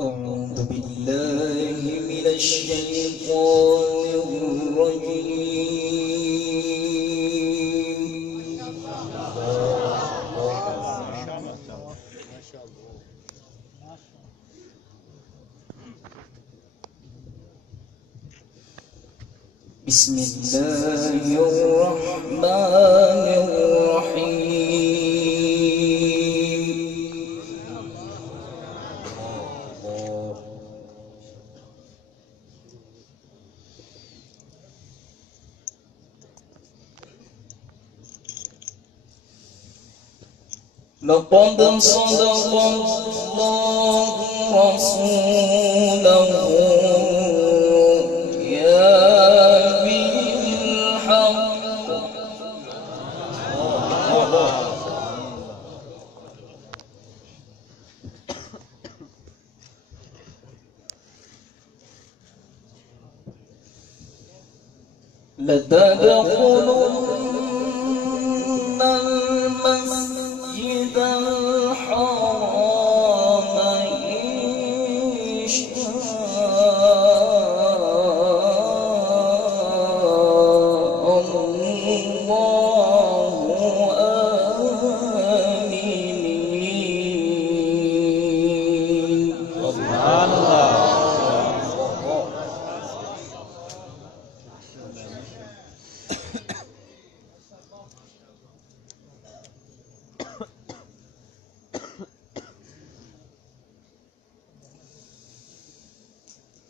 أعوذ بالله من الشيطان الرجيم. بسم الله الرحمن الرحيم. لقد صدق الله رسوله لتدخلن المسجد الحرام إن شاء الله آمنين. سبحان الله.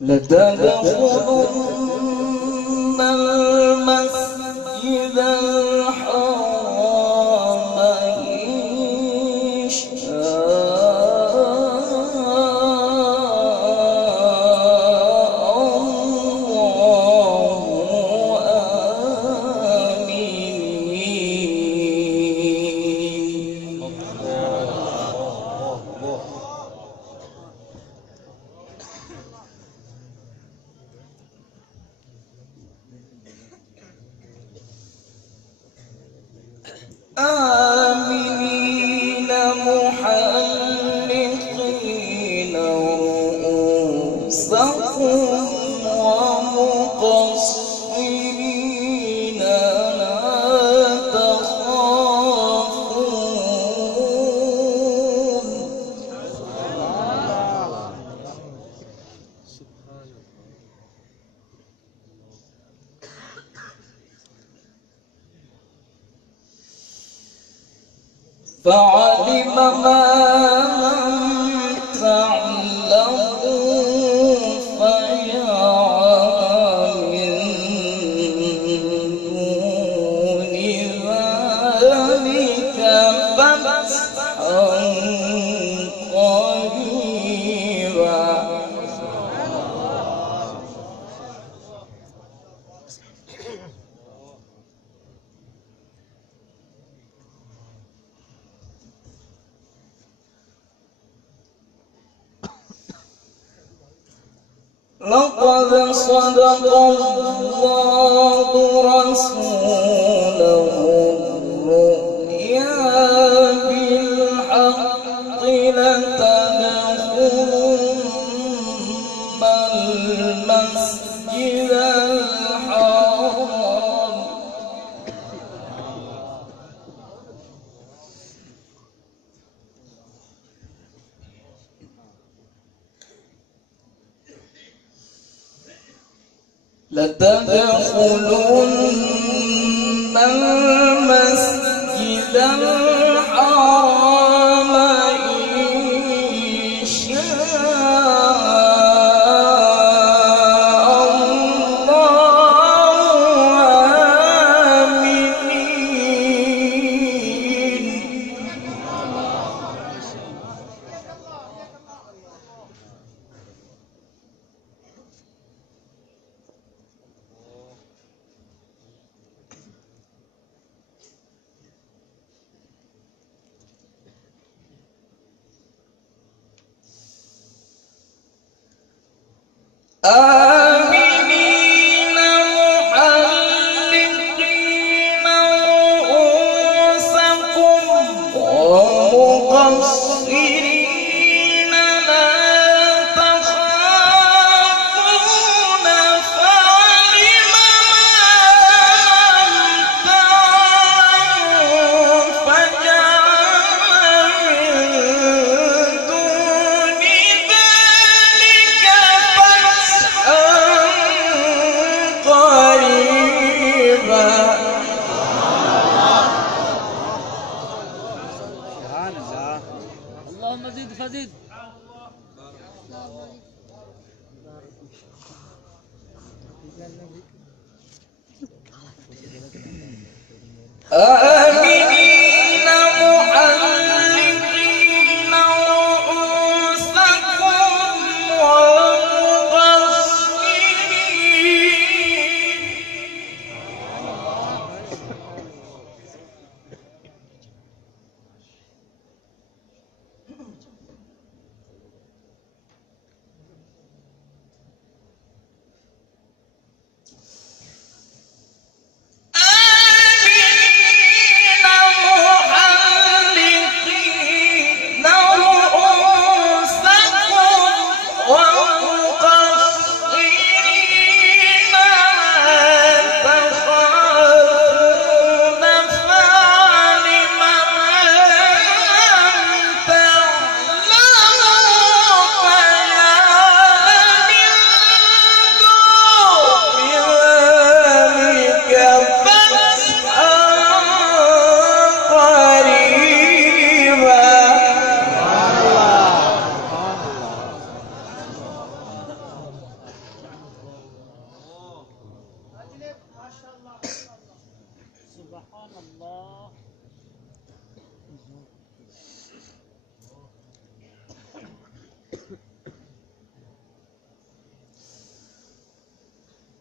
لتدخلن المسجد الحرام إن شاء الله آمنين. آمنين محلقين رؤوسكم ومقصرين لا تخافون. فعلم ما لم تعلموا فجعل من دون ذلك فتحا قريبا. لقد صدق الله رسوله الرؤيا بالحق لتدخلن المسجد الحرام لتدخلن المسجد الحرام إن شاء الله آمنين. آمنين محلقين رؤوسكم ومقصرين لا آمنين محلقين رؤوسكم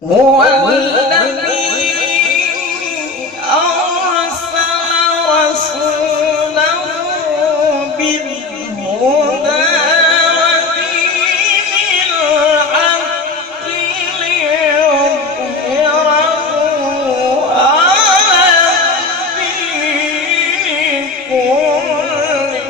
هو الذي أرسل رسوله بالهدى ودين الحق ليظهره على الدين كله.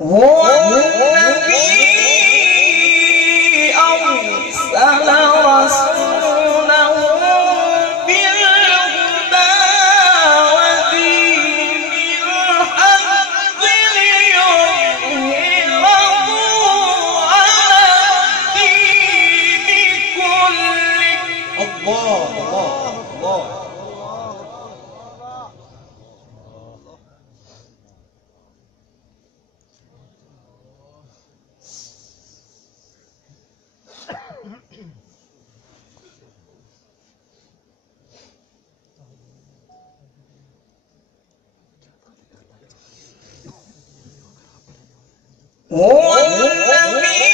هو الذي أرسل رسوله بالهدى ودين الحق ليظهره على الدين كله. الله الله الله. هو الذي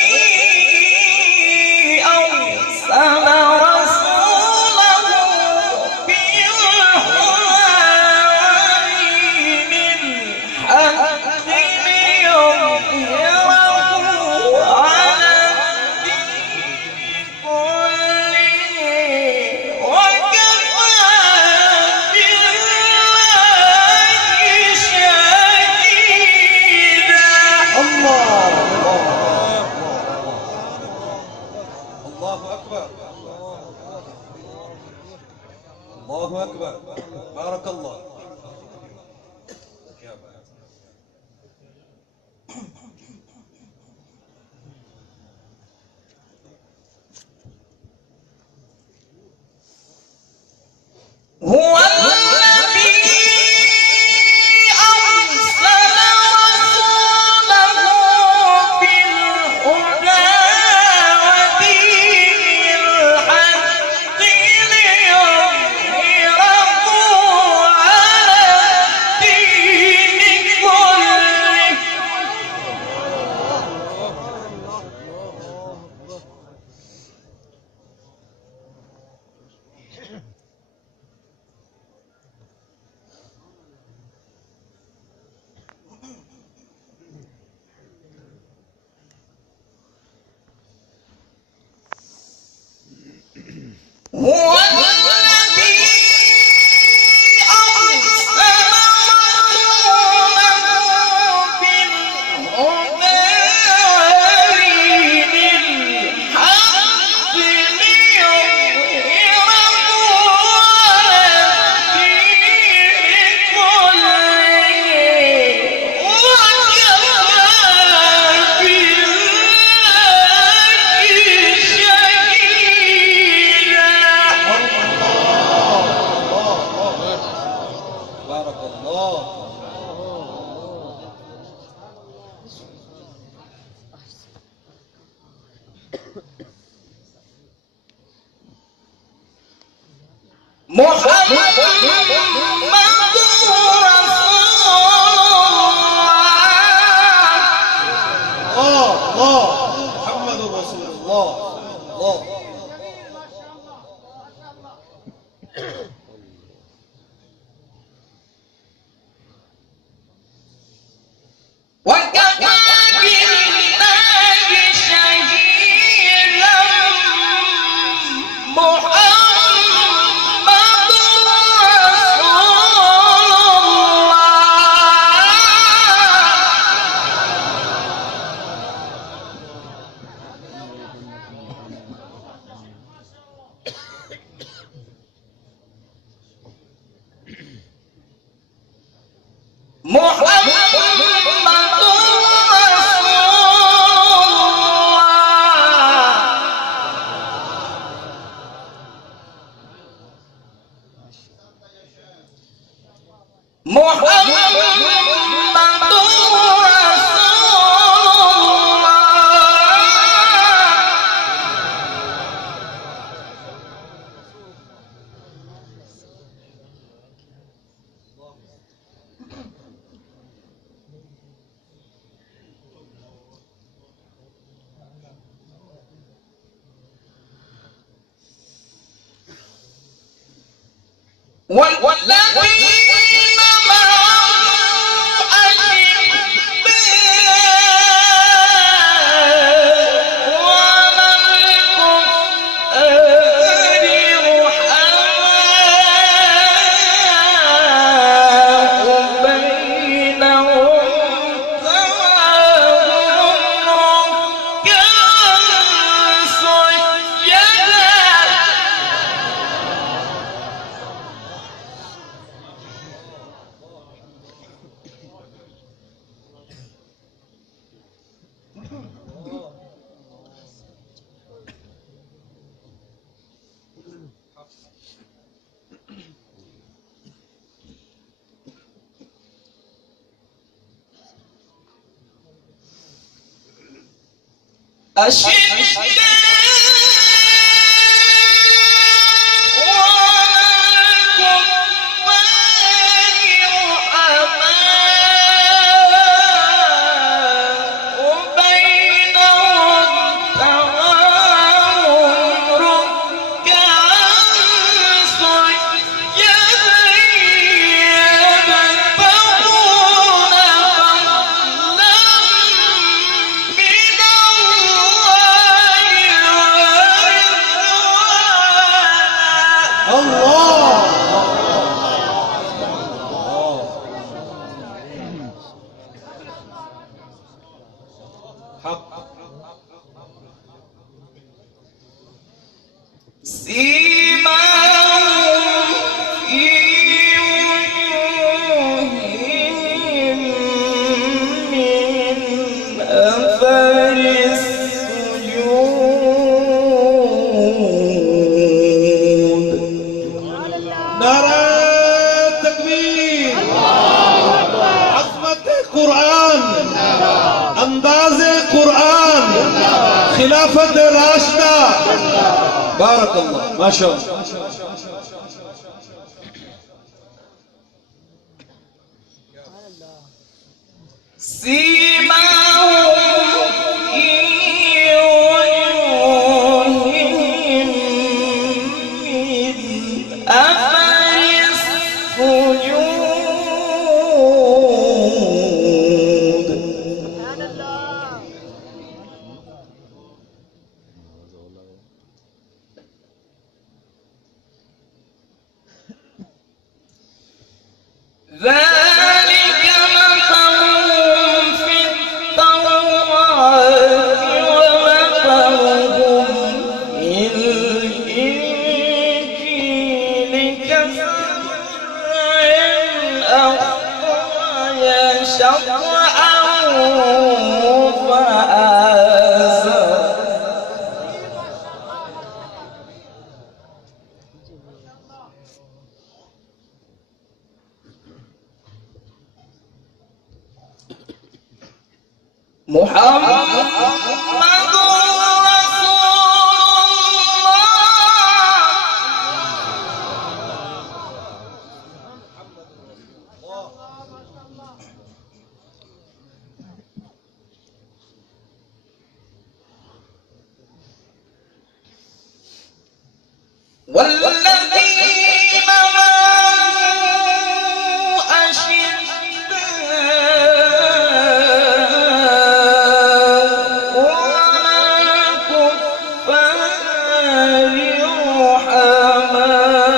أرسل رسوله بالهدى ودين الحق ليظهره على الدين كله وكفى بالله شهيدا. الله الله. محمد رسول الله محمد رسول الله. وكفى بالله شهيدا محمد والذين معه أشداء على الكفار رحماء بينهم تراهم ركعا سجدا خلافة راشدة. بارك الله ما شاء الله. ذلك مثلهم في التوراة ومثلهم في الإنجيل كزرع أخرج شطأه فآزره محمد رسول والذين معه أشداء على الكفار رحماء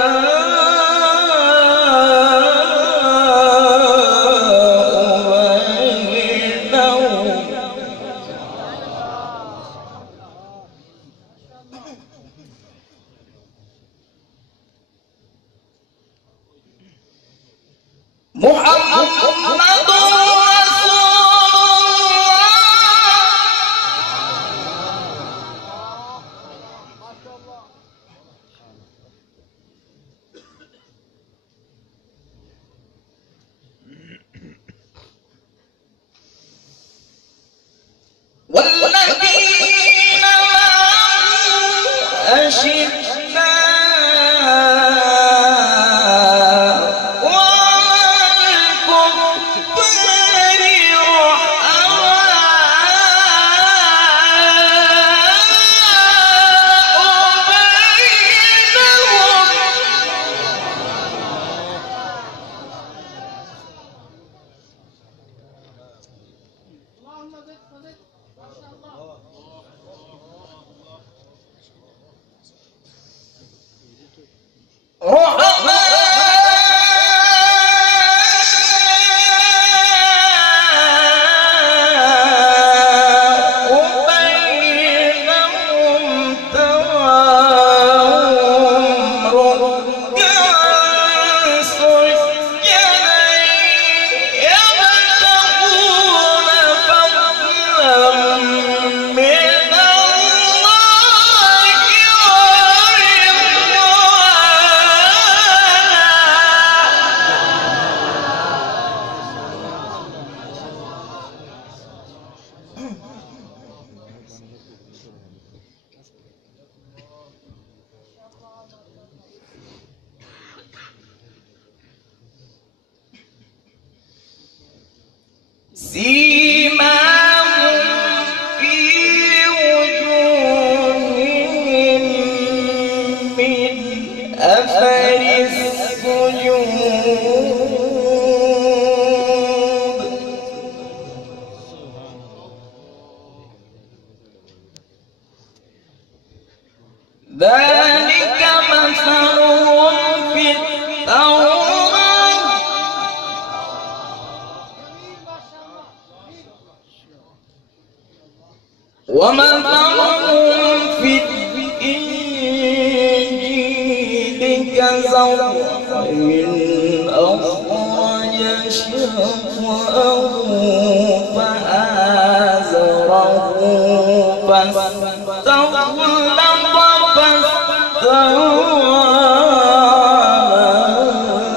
بينهم محمد رسول والذين معه أشداء والكفار سيماهم في وجوههم من أثر السجود ذلك مثلهم في التوراة ومثلهم في الإنجيل كزرع أخرج شطأه فآزره فاستغلظ فاستوى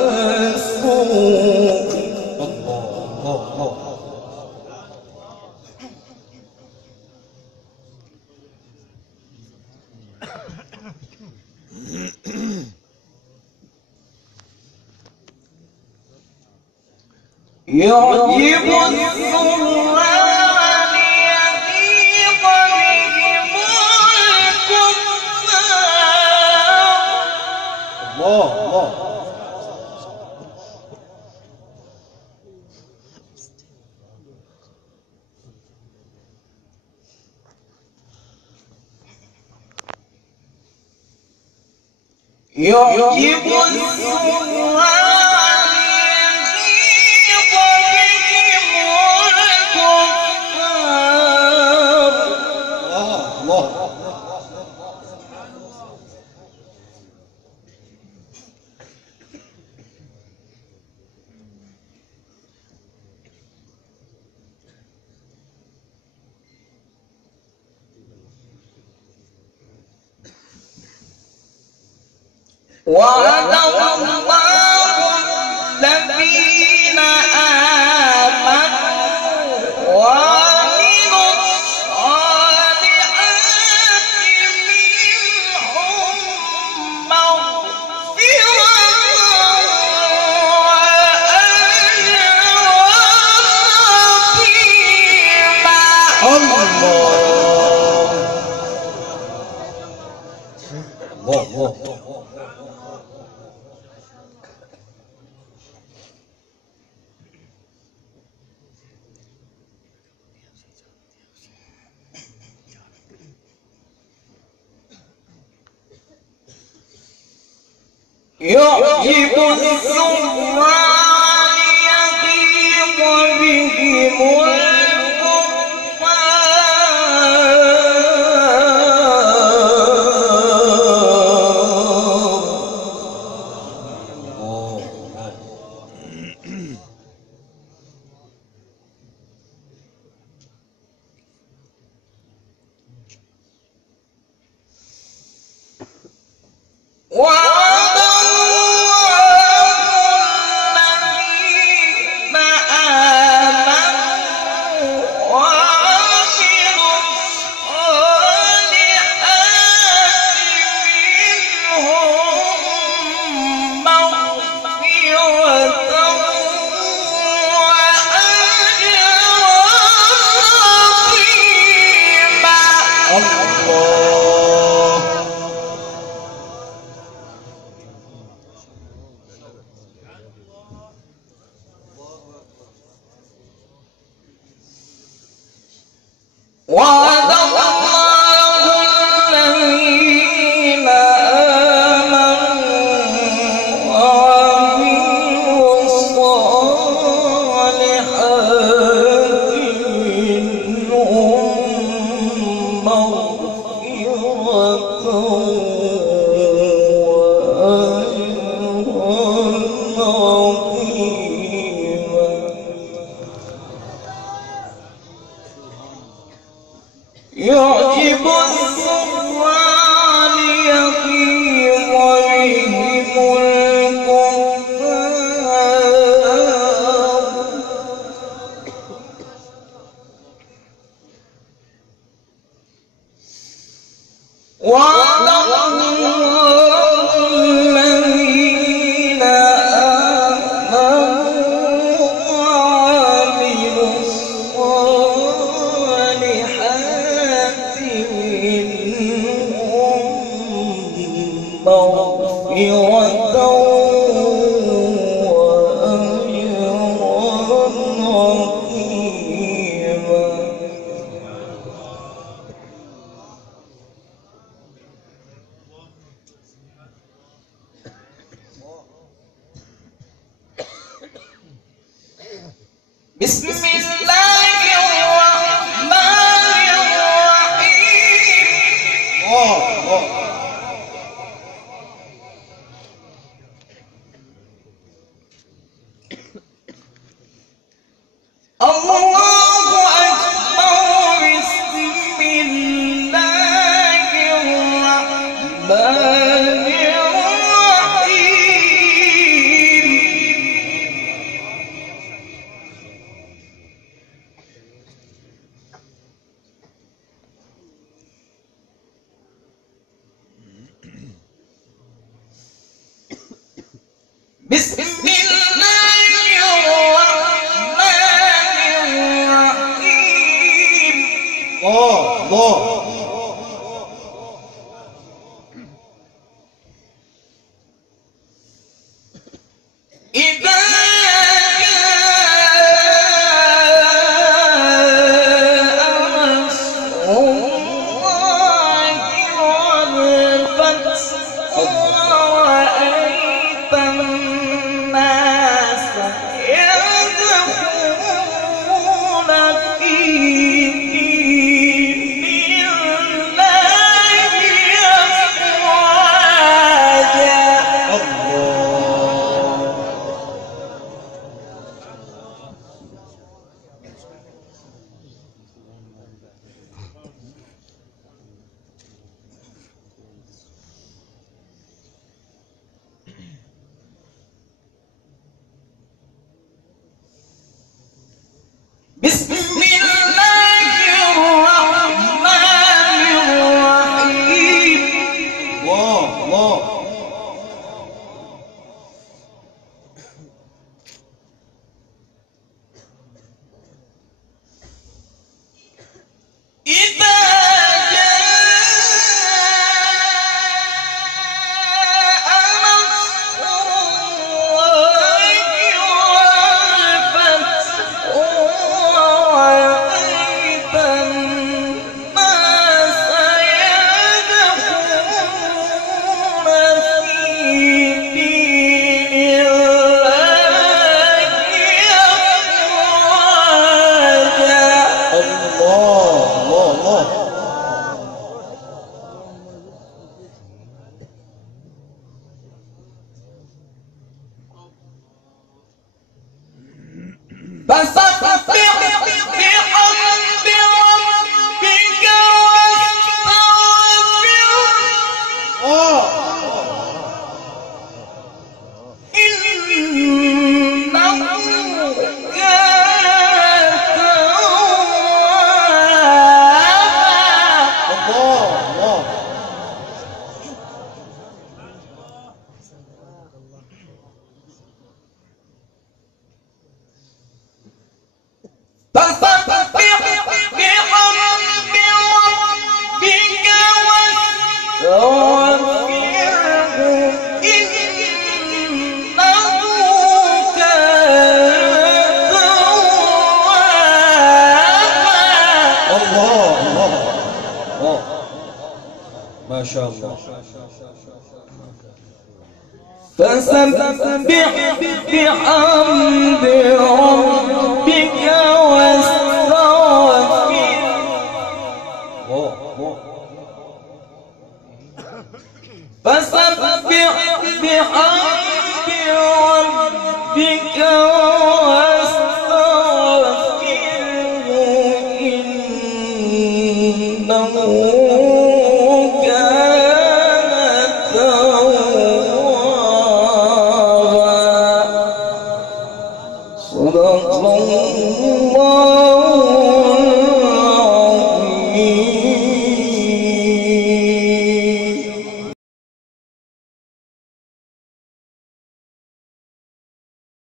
على السوق يعجب الزرع ليغيظ بهم الكفار الله الله يعجب الزرع ليغيظ بهم الكفار الله وعد الله الذين آمنوا وعملوا الصالحات منهم مغفرة وأجرا عظيما. الله الله يعجب الزرع ليغيظ بهم وعد الله الذين آمنوا وعملوا الصالحات منهم مغفرة وعد الله الذين آمنوا وعملوا الصالحات منهم مغفرة يعجب الزرع ليغيظ بهم الكفار وعد الله الذين آمنوا وعملوا الصالحات منهم مغفرة وأجرا عظيما بسم الله الرحمن الرحيم الله أكبر بسم الله الرحمن الرحيم بسم الله الرحمن الرحيم الله إذا جاء نصر الله والفتح ورأيت الناس يدخلون في دين بحمد ربك واستغفره إنه كان توابا. فسبح بحمد ربك واستغفره إنه كان توابا. الله. ما شاء الله. فسبح بحمد ربك واستغفره فسبح بحمد ربك واستغفره إنه كان توابا. صدق الله